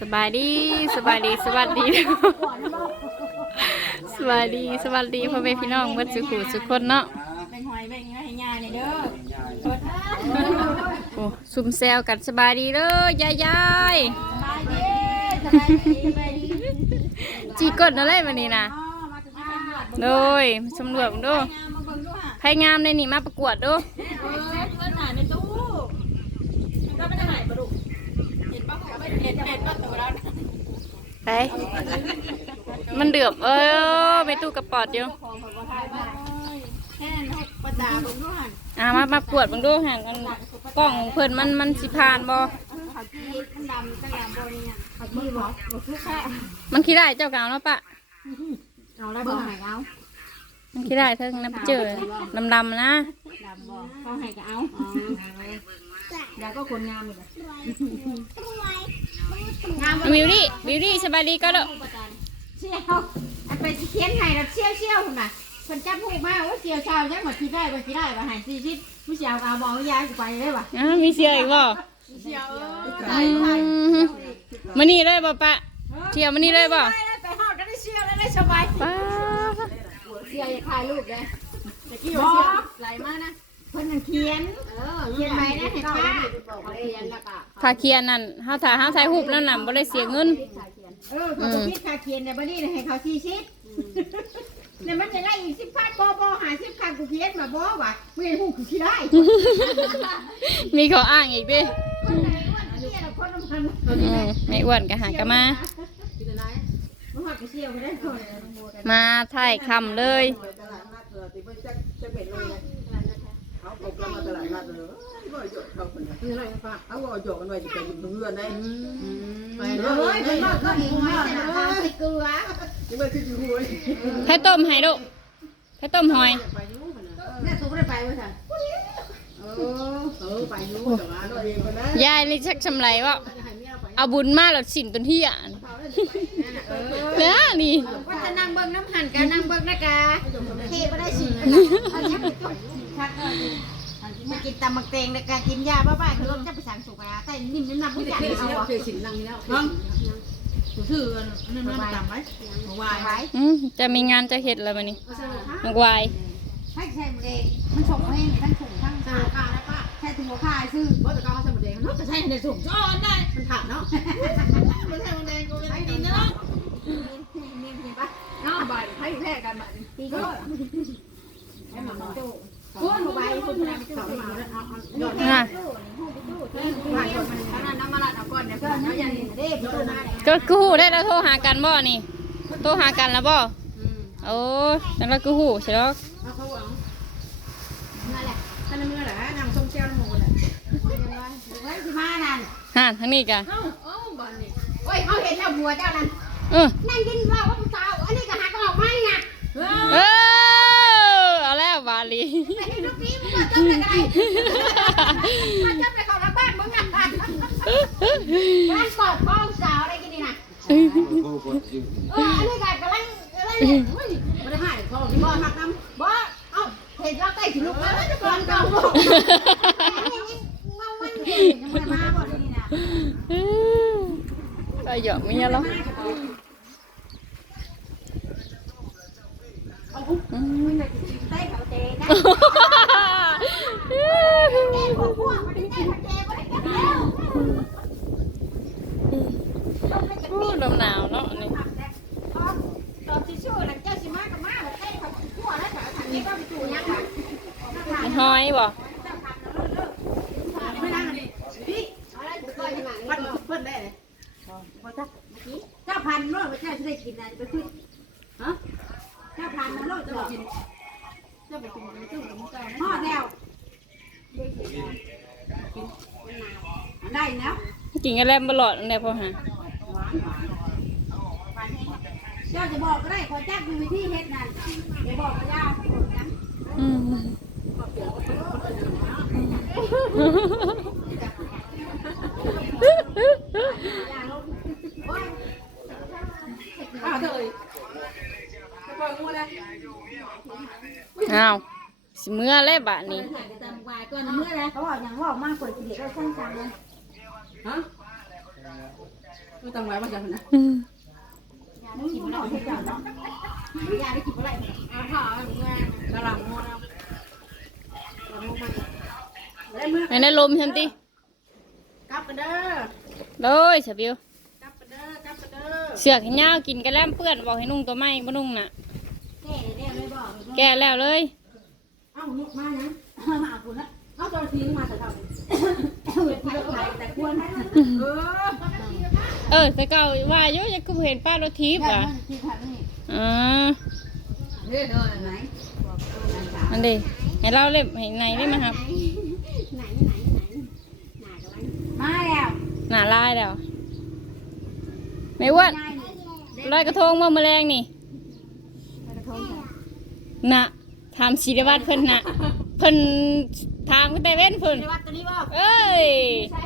สบายดีสบายดีสวัสดีสบายดีสวัสดีพ่อแม่พี่น้องเมื่อสุขุสุขคนเนาะแบ่งหอยแบ่งให้ยายนี่เด้อโอ้ซุ่มแซวกันสบายดีเด้อยายยายสบายดีสบายดีสบายดีจีกดอะไรมานี่นะอ๋อมาถึงมาเดือดโดยสำรวจดูงามมาเบิ่งดูฮะไพงามในนี่มาประกวดดูเออเพิ่นหายในตู้เราไม่ได้หายปลาดุกเห็นป่ะ ไม่เห็นเห็นป่ะตัวเราไปมันเดือบเออไปตู้กระปอดอยู่ของของบ่ทายบ้านแค่นั้นให้ประดาเบิ่งดูหั่นอ่ามามาประกวดเบังดูห่างกันกล้องเพิ่นมันมันสิผ่านบ่เขาที่มันดำตั้งดำบ่นี่เขาที่บ่บ่คือแค่มันคิดได้เจ้าเก่าเนาะปะเอาแล้วบ่ให้เอามันคิดได้เท่งน้ำเจอดำๆนะดำบ่เขาให้ก็เอา แล้วก็คนงามเลยงามวิวดี้วิวดี้สบายดีก็เด้อเชี่ยวอันไปเขียนให้เราเชี่ยวเชี่ยวคุณน่ะคนจับหูมาว่าเชี่ยวชาวยังหมดที่ได้บ่ที่ได้บ่หายสี่สิบผู้เชี่ยวเอาบอกยายกูไปเลยว่ะอ่ามีเสียอีกบ่เชี่ยวเออืมมานี่เลยบ่ปะเที่ยวมานี่เลยบ่ไปหอดก็ได้เชี่ยวได้สบายป้าเชี่ยวอย่าถ่ายรูปเลยตะกี้ว่าเชี่ยวไหลมานะ เพิ่นนั่นเขียน เออเขียนไปนะให้ป้าเขียนแล้วก็ถ้าเคียนนั่นเฮาถ้าเฮาใช้รูปแล้วน่ะบ่ได้เสียเงิน เออเขาคิดค่าเขียนในบัดนี้ให้เขาสี่สิบเนี่ยมันจะได้อีกสิบพันบ่บ่หาสิบพันกูเขียนมาบ่ว่ะมึงเห็นหูกูขี้ได้มีเขาอ้างอีกดิคนไหนว่าเชี่ยวคนน้ำมันอืมไม่อ้วนก็หากะมามันหอดกระเชี่ยวไม่ได้คนมาถ่ายคำเลย ตลาดนัดเลยที่เพิ่นจะจะเป็นเลย เขาตกลงมาตลาดนัดเลยบ่หยดเขาคนนี้อะไรฟ้าเขาบ่หยดกันไว้จะไปอยู่เพื่อนได้ไปเลเฮ้ยยมันบอกก็มีหัวใส่น้ำตาลใส่เกลือนี่มันคืออยู่หวยไข่ต้มให้ลูกไข่ต้มหอยไปอยู่คนน่ะเนี่ยตัวไม่ได้ไปเว้ยค่ะเออเออไปอยู่แต่ว่าเราเองคนนั้นยายนี่ชักชำไรว่าเอาบุญมาแล้วสินต้นที่อะนะนี่ว่าจะนั่งเบิ้งน้ำหั่นกันนั่งเบิ้งนะกาเทไม่ได้สิอันนี้ไปจุด ชักเออมากินตำมักเตงนะกากินยาบ้าๆคือจะไปสั่งสุกนะแต่นิ่มน้ำผู้ใหญ่เอาอะเคยสินนั่งนี่แล้วน้องถืออันนั้นมันต่ำไหมวายไว้อืมจะมีงานจะเฮ็ดแล้วบัดนี้นกวายให้ใช่หมดเลยมันส่งให้ทั้งถุงทั้งใช่ขาค่าแล้วป้าใช่ถุงหัวขาซื้อบ่แต่ก็เอาสมุดแดงเนาะก็ใช่ในสุ่มจ้อนได้มันถาดเนาะมันใช่มันแดงกูเลยดินเนาะนี่เห็นปะเนาะใบให้แพ้กันใบตีก็ให้หมาโจ้ก้ นใบคุณนายสองมาแล้วเอาเอายอดน่ะผ่านคนมันอันนั้นน้ำมันละเอาก่อนเดี๋ยวเพื่อนเขายันเด็กตัวนั้นก็คือฮู้ได้แล้วโทรหากันบ่นี่ โทรหากันแล้วบ่โอ้นั่นแล้วคือฮู้ใช่ดอกเอาเขาเอานั่นแหละท่านเมื่อไหร่นางส้มเจ้าหมูแหละเฮ้ยที่มานั่นฮะทางนี้กะเอ้าเอ้าบ้านโอ้ยเขาเห็นแล้วบัวเจ้านั่นเออนั่งกินเหล้าว่าผู้สาวอันนี้ก็หักออกมาไงเออเอาแล้วบาลี แต่ที่ลูก นี้มึงมาจับไปกันมาจับไปเขาละบ้านมึงอะบ้านกอดพ่อสาวอะไรกินนี่นะเอออันนี้ก็กำลังกำลังเนี่ยไม่ได้ให้เขาที่บ้านหักน้ำบ่เอ้าเห็นเราใกล้ถึงลูกแล้วจะก่อนก่อนบอกเมามันเห็นยังไม่มาบ่นี่นะก็หยอกเมียแล้วอืมเต้เขาเตะนะเต้หัวพวกมันเต้มั อ้ลมหนาวเนาะนี่ตอนที่ชู้นั่นเจ้าสิมากับมาเต้เขาพวกแล้วแต่ทางนี้ก็ไปจู่ยังค่ะมันห้อยบ่ไม่นั่งนี่พี่อะไรก็ยังไงพันเพิ่นได้เลยเจ้าพันโลดเจ้าจะได้กินอะไรไปขึ้นฮะเจ้าพันโลดจะเจ้กินเจ้าไปกินในตู้กับมึงเจ้าพ่อแล้ว ได้แล้วกินกันแล้วบลอดอันใดพอหาเจ้าจะบอกก็ได้ขอแจ้งวิธีเฮ็ดนั่นเดี๋ยวบอกก็ยากนะอืมอ้าวเถอะไปปล่อยงูเลยอ้าว สิเมื่อแล้วบะนี้ตามวายก่อนเมื่อไรเขาบอกอย่างว่ามาเปิดกิเลสก็ช่างจังเลยฮะไม่ต้องไว้มาจากนะอืมมึงกินบ่ได้เฮ็ดจังเนาะยาได้กินบ่ได้เอาผ้าเอาเงินกระหล่ำโมนะเอาลงมาได้เมื่ออันนั้นลมฉันติกลับกันเด้อโดยสบิว กลับกันเด้อกลับกันเด้อเสือกให้ยาวกินกันแล้วเปื้อนบอกให้นุ่งตัวไม่บ่นุ่งน่ะ แก่เด้อเลยบอกแก้แล้วเลยเอ้านุกมานะมาเอาคุณละ เอาตัวทิ้งมาแต่เท่าเวทีรถไฟแต่ควรให้มันเออเออแต่เก่าว่าอยู่ยังกูเห็นป้ารถทิพย์อะที่พักนี่อ๋อเฮ้ยเดินไหนบอกตัวนั้นจ้าอันเดีให้เราเล่มให้ในเล่มมาครับไหนไหนไหนไหนกันมาแล้วหน้าลายแล้วไม่อ้วนลอยกระทงมาแมลงนี่กระทงน่ะถามศิริวัตรเพิ่นน่ะ เพิ่นทางแต่เว้นเพิ่นในวัดตัวนี้บ่เอ้ยใช่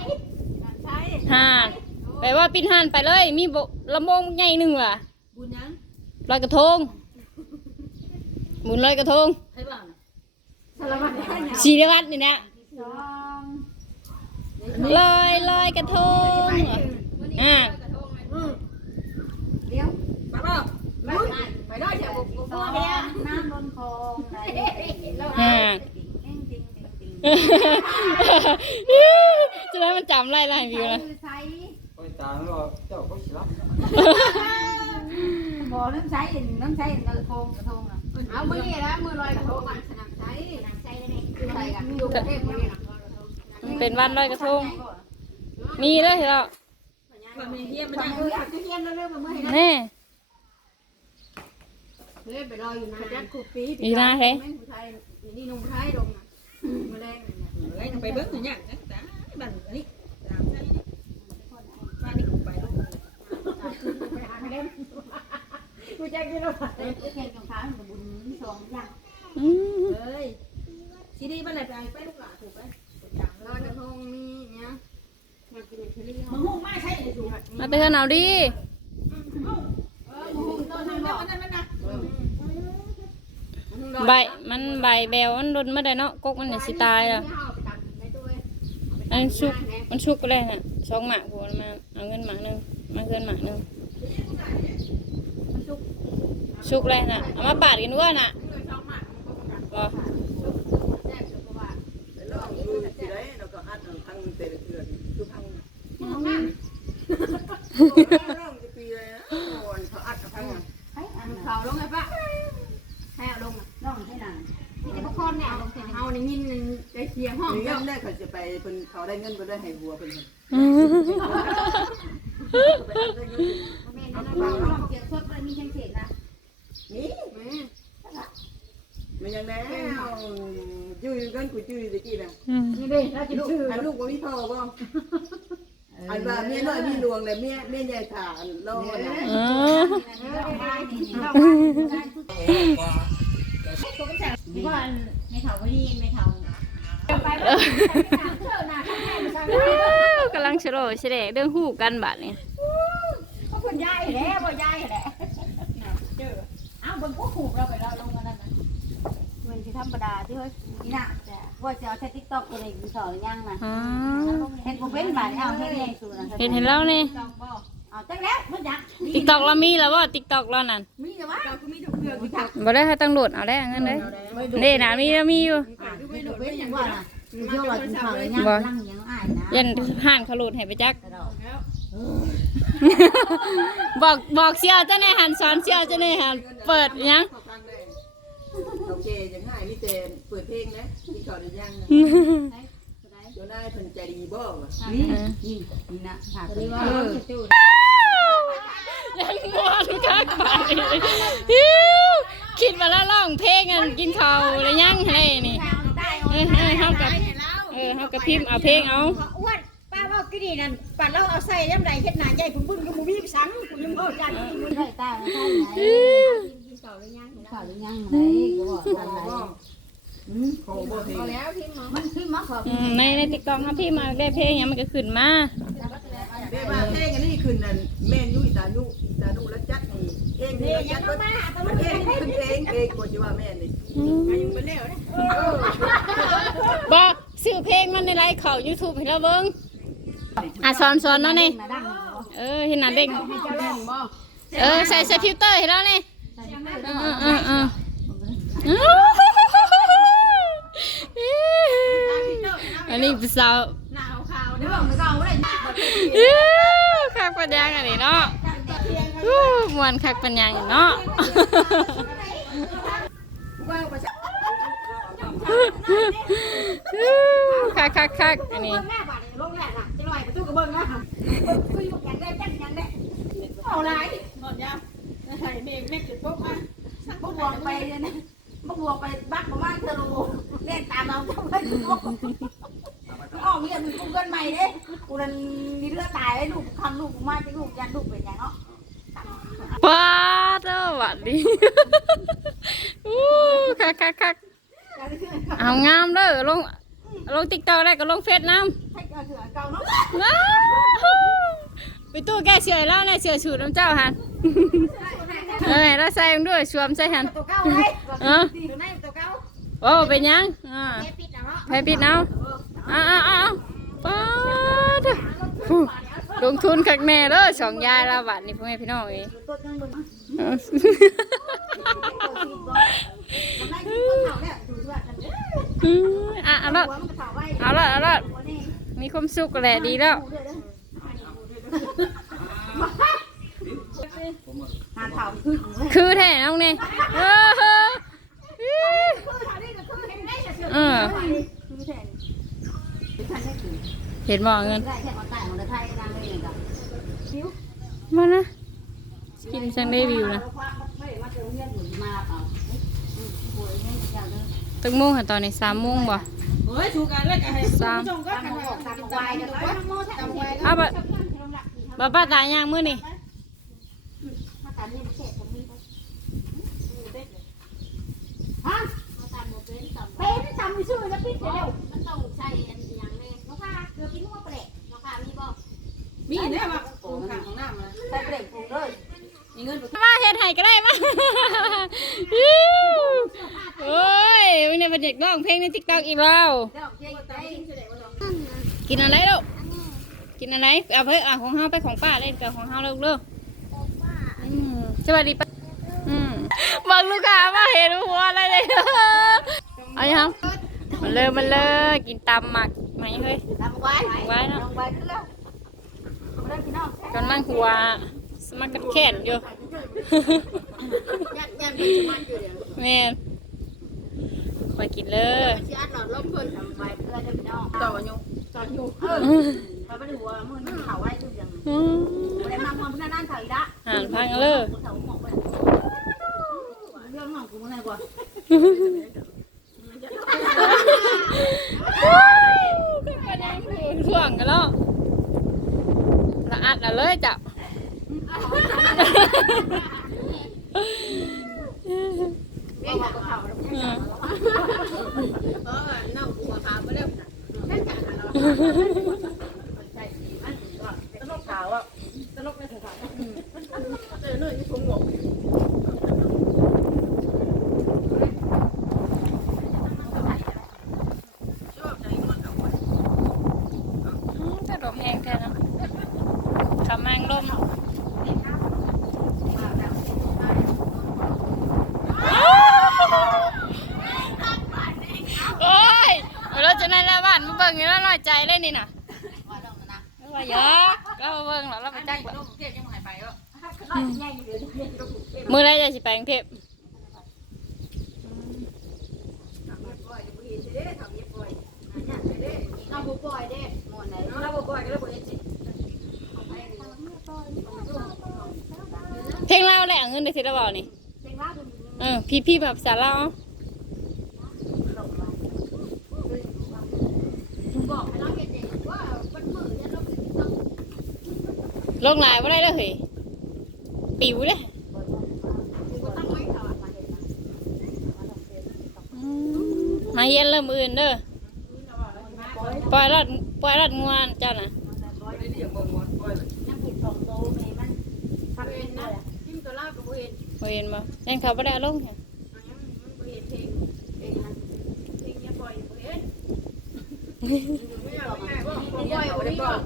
ใช่ห่านแปลว่าปินห่านไปเลย มีบลำโพงใหญ่หนึ่งว่ะบุญยังลอยกระทงหมุนลอยกระทงให้บ้างสารวัตรได้เนี่ยศิริวัตรนี่นะสองลอยลอยกระทงอ่าเดี๋ยวป้าป้าไปได้ไปได้เดี๋ยวบุกบุกเดียวน้ำบนคลองไหล จะได้มันจำไล่ไล่วิวนะใช้โอ้ยตามแล้วเจ้าก็สิรับบ่น้ำใช้น้ำใช้เนื้อโคงกระทงอะเอามือนี่แล้วมือลอยกระทงอะสนับใช้สนับใช้ได้ไหมคือใครกันอยู่ประเทศมือนี่นะมันเป็นวันลอยกระทง มีเลยเหรอความมีเฮียมันจัยังงมืออยากจะเทียนแล้วเรื่องมือให้นะแน่เฮ้ยไปรออยู่นานจัดกูปีอีน่าแท้แม่งผู้ชายนี่นุ่มชายลงอะ มือแรงเนี่ยไล่ไปเบิ้งอย่างนะตาบันนี่ตามใช่นี่บ้านนี่กูไปลูกไปหาเล่มกูจะกินอะไรเห็นของเขาเป็นบุญสองอย่างอืมเฮ้ยซีดีบ้านไหนไปไปลูกหลานถูกไปลอยกระทงมีเนี่ยมากินเทลี่มึงหุ้มไม่ใช่เลยถูกมาเตือนเอาดิต้นนั่นบอกนั่นนั่นนะ ใบมันใบแบวมันโดนไม่ได้เนาะกกมันเนี่ยสิตายแล้วอันนชุกมันชุกก็ได้น่ะสองหมากกูเอามาเอาเงินหมากหนึงมาเงินหมากหนึงชุกเลยน่ะเอามาปาดกันด้วยน่ะบอลองดูสิได้แล้วก็อัดพังเตะเถื่อนคือพัง มีเงินได้เขาจะไปเพิ่นเขาได้เงินไปได้ให้หัวเพิ่นแม่นั่นนะเราเสียงสดมันมีเสียงเสียงนะนี่แม่มันยังแล้วจุ้ยกันกูจุ้ยตะกี้น่ะอืมนี่เด้เราจะชื่ออันลูกบ่มีพ่อบ่อันว่าเมียน้อยมีหลวงแล้วเมียเมียใหญ่ถ่าอันโลน่ะเออว่าไม่เท่าไม่ดีไม่เท่าไปไปเชื่อหน้าข้างในมัน กำลังเฉลยเฉลยเรื่องหูกันบาดนี่เพราะคนยายแหละบ่ยายแหละเจออ้าวบนพวกขู่เราไปเราลงมานั่นนะมันที่ธรรมดาที่เฮ้ยนี่น่ะว่าจะเอาใช้ติ๊กต็อกตัวเองสอนยังนะอ๋อเห็นผมเป็นบาดเอาเห็นเองสูนะเห็นเห็นแล้วนี่เอาจังแล้วมันอยากติ๊กตอกเรามีแล้วว่าติ๊กตอกเรานั่นมีแต่ว่าเราก็มีทุกเรื่องมีทักบ่ได้ให้ตั้งโหลดเอาได้เงินเลยนี่นะมีแล้วมีอยู่มีทุก เรื่องอย่างว่าน่ะเที่ยวว่ากินข้าวแล้วยังลังยังอ้ายนะยันห่านเขาโหลดให้ไปจัก บอกบอกเสี่ยวเจ้าแน่หันสอนเสี่ยวเจ้าแน่หันเปิดหยังโอเคยังง่ายมีแต่เปิดเพลงนะที่เขาได้ยังเดี๋ยวได้เพิ่นใจดีบ่ว่ะนี่นี่นี่นะค่ะนี่ว่ายังม่วนคักไปคิดว่าแล้วร้องเพลงกันกินข้าวแล้วยังให้นี่ เออเออเฮากับเออเฮากับพิมพ์เอาเพลงเอาอ้วนป้าว่ากี่ดีนั่นปัดเราเอาใส่ย่ำไรเฮ็ดหนาใหญ่ผมบึ้งก็มูวี่สังผมยังเอาจันกินได้ตาใช่ไหนกินข้าวหรือยังข้าวหรือยังไหนก็บอกอะไรโคบ่เพลงแล้วพิมมันพิมพ์มาขออืมในในติ๊กต็อกครับพี่มาได้เพลงหยังมันก็ขึ้นมาได้ว่าเพลงอันนี้ขึ้นนั่นแม่นยุตายุอิตานุแล้วจัด นี่เพลงนี้จัดเบิดมันเพลงขึ้นเพลงเพลงบ่สิว่าแม่นนี่ยังบ่แล้วเด้เออบอกซื้อเพลงมันในไลฟ์เขา YouTube ให้เราเบิ่งอะสอนสอนเนาะนี่มาดังอเออเห็นหน้าเด็กให้เจ้าเล่นบ่เออใส่ใส่ฟิลเตอร์ให้แล้วนี่เออเออเออเอออันนี้เป็นสาวหนาวขาวเด้อมันก็เอาบ่ได้บ่ได้อื้อคักปัญญางอันนี้เนาะอู้ มวนคักปัญญางเนาะว่าบ่ใช่อู้คักคักคักอันนี้เบิ่งแม่บัดนี้ลงแหละน่ะจะหน่อยประตูก็เบิ่งนะคุยบอกอย่างได้จังอย่างได้เอาหลายนอนยามให้แม่แม่จุดปุ๊บมาบ่บวกไปเลยนะบ่บวกไปบักประมาณเทโลเล่นตามเราต้องไปดูอ๋อมีอันกูเกินใหม่เด้กูนั่นมีเลือดตายไอ้ลูกคำลูกกูมาจะลูกยันลูกเป็นอย่างเนาะ ป้าเด้อหวัดดี อู้คักคักคัก เอางามเด้อลงลงติ๊กต็อกได้ก็ลงเฟซน้ำให้เกิดเถื่อเก่าเนาะว้าวไปตู้แกเสือแล้วนะเสือสูตรน้ำเจ้าหันเอ้ยเราใส่มันด้วยสวมใส่หันตัวเก่าเลยตีตัวไหนตัวเก่าโอ้เป็นยังอ่าแม่ปิดแล้วเนาะไปปิดเอาอ้าวอ้าวอ้าวป้าดฟูลงทุนคักแน่เด้อสองยายละบาทนี่พ่อแม่พี่น้องเองตัวจังบึงเออมันได้กินตัวเก่าเนี่ยดูด้วยกัน อืมอะเอาละหัวมันก็เก่าไว้เอาละเอาละหัวนี่มีความสุขแหละดีแล้วหาเถ่าคือของเลยคือแท้น้องเนี่ยเออคือเถ่านี่ก็คือเห็นได้เฉยเออคือแทนฉันได้คือเห็นบ่เงินได้แค่มาแต่งมาไทยนางเลยกับคิ้วมานะกินจังได้วิวนะ ไม่มาเจอเพื่อนหนุนมาเอาป่วยเนี่ยจะเลิก ตึกโมงค่ะตอนนี้สามโมงบ่เฮ้ยถูกกันแล้วก็ให้สามก็กันหมอกตามควายกันไปโม่แทนควายอ้าวบ่บ่ป้าตายย่างมื้อนี่มาตามนี่เสร็จตรงนี้ฮะมาตามโมเป็นตามเป็นตามชื่อแล้วพี่เร็วมันต้องใช้อันอย่างนี้น้องค่ะเกือบพี่นุ่มเปรตน้องค่ะมีบ่มีแน่ว่าโอ้ข้างของน้ำนะใส่เปรตปรุงเลยมีเงินมาเฮ็ดให้ก็ได้มา อิ๊วโอ้ยวันนี้เป็นเด็กร้องเพลงใน TikTok อีกแล้วเดี๋ยวเจ๊ไปกินอะไรลูกกินอะไรเอาเพิ่อะของเฮาไปของป้าเล่นกับของเฮาเร็วเร็วอืมสวัสดีป้าอืมบังลูกค้ามาเห็นหัวอะไรเลยเอายังมันเลยมันเลยกินตำหมักไหมเฮ้ยตามไว้ไว้เนาะลงไว้ขึ้นแล้วเริ่มพี่น้องกำลังหัวสมัครกันแค้นอยู่ยันยันเป็นมันอยู่เดี๋ยวแม่น คอยกินเลยชีอัดหลอดลมเพิ่นทำไว้เพื่อจะพี่น้องต่ออยู่จอดอยู่เออไปไม่ได้หัวมือนี่เขาไว้ทุกอย่างอืมไม่ได้มาเมืองพี่นั่นเขาอีกละอ่านพังเลยเขาหมกไปเรื่องของกูไงกว่า ช่วงกันแล้วละอัดละเลยจ้ะ เรื่องของเขา อืม เออเน่าหัวขาวไปแล้ว ใจดีมันก็ตลกขาวอะตลกไม่ถึงขาว เจอหน่อยที่ผมหมก ชอบใจนวดเอาไว้ แต่ดอกแหงแค่นั้นขำแมงลมโอ้ยเราจะในละบ้านมาเบิ่งอยู่แล้วน้อยใจเลยนี่น่ะว่าเยอะก็มาเบิ่งแล้วเราไปจักแล้ว เทียบยังหายไปแล้ว ใหญ่อยู่เดี๋ยว มื้อไรจะสิไปกรุงเทพ เรา บุปล่อยเด้หมดเลยเราบอกว่าก็เลยบุเอจิเพลงเล่าแหละเงินได้ทีละบ่นี่เพลงล่าเออพี่พี่แบบสาเล่าเอาบอกให้เรเห็นเองว่าลงหลายบ่ได้เด้อเฮ้ยปิวเด้วเขามาเห็นเริ่มอื่นเด้อ ปล่อยรอดปล่อยรอดงวนเจ้าน่ะได้เรียกบอกว่าปล่อยน้ำผิดของโตเลยมันทำเองนะจิ้มตัวลาบกับเอ็นบ่เห็นบ่ยเขาบ่ได้เอาลงค่ะเอ็นเพลงเพลงนะเพลงเนี่ยปล่อยเอ็นไม่อยากไม่ยปล่อยเอาได้บอก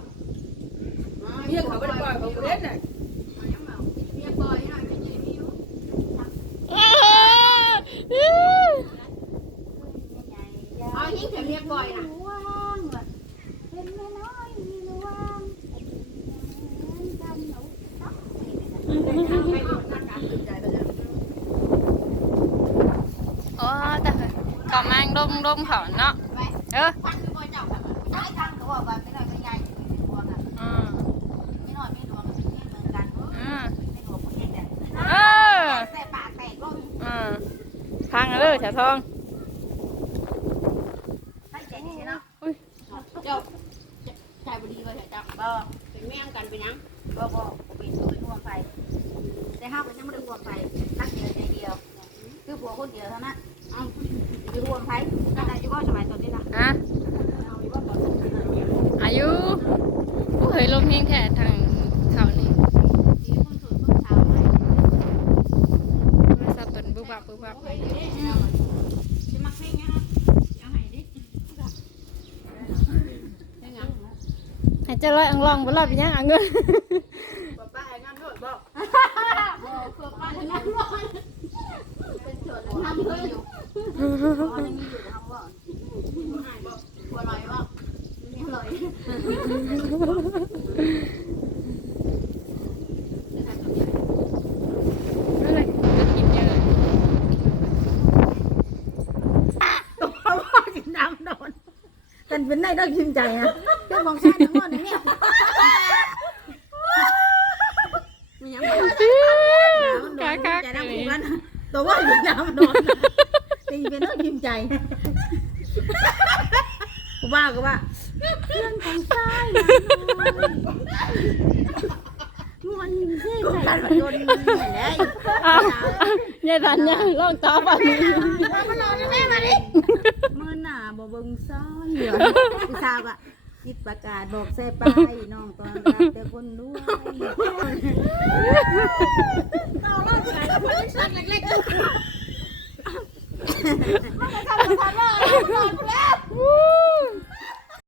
ไม่เมียเขาบ่ได้ปล่อยเขาบ่เล่นน่ะเมียปล่อยหน่อยไม่ยืนนิ้วเอาหิ้งแต่เมียปล่อยน่ะ โอ้แต่กำลังดมดมเขาเนาะไปเออทางคือบ่เจ้าค่ะไอ้ทางก็ว่าไม่น้อยไม่ใหญ่ไม่ดวงอะอืมไม่น้อยไม่ดวงเป็นที่เมืองกันอืมไม่ดวงพวกนี้แต่เออแต่ปากแตกก็อืมพังเลยชาทองให้ใจดีเนาะอุ้ยเจ้าใจบดีเลยเจ้าบ่เป็นแม่งกันเป็นยังบ่บ่ ไม่ได้ห่วงไปทักเดียวใจเดียว คือผัวคนเดียวเท่านั้นเอาอยู่ห่วงไปนั่นอายุก็สมัยตอนนี้นะอะเอาอยู่ว่าตอนนี้อายุโอ้ยลมเฮงแท้ทางเขานี่ที่คนสูงต้องเช้าไปมาสับตนบุบบับบุบบับจะมาเพ่งนะเอาให้ดิยังไงให้เจ้าร้อยอังลองบ่รับยังอังเงิน ป้าป้าไอ้งานโทษบ่ เพื่อป้าทำงานร้อนเป็นส่วนทำ เพื่ออยู่อ๋อยังมีอยู่ทำว่าบัวลอยว่านี่ลอยนั่นแหละจะกินเยอะเราดินน้ำนอนกันเป็นได้ได้พิมพ์ใจอะเรื่องของชาติทั้งหมดเนี่ยมันยัง กาคัก ใจ เล น้ำ ย คู่กันตัวว่ากินน้ำนอนจริงเป็นได้พิมพ์ใจกู ว่ากูว่าเรื่องของชาติมันยิ้มเส้นกูใส่กันมาโดนมันเหมือนได้อ้าวอย่าทันยังลองตอบอันนี้มานอนแม่มาดิมือหน้าบ่เบิ่งซ้อยเหรอพี่สาวอะคิดประกาศบอกแซ่ไปน้องตอนรับแต่คนรู้เราเล่าขายแล้วคนสั้นเล็กๆ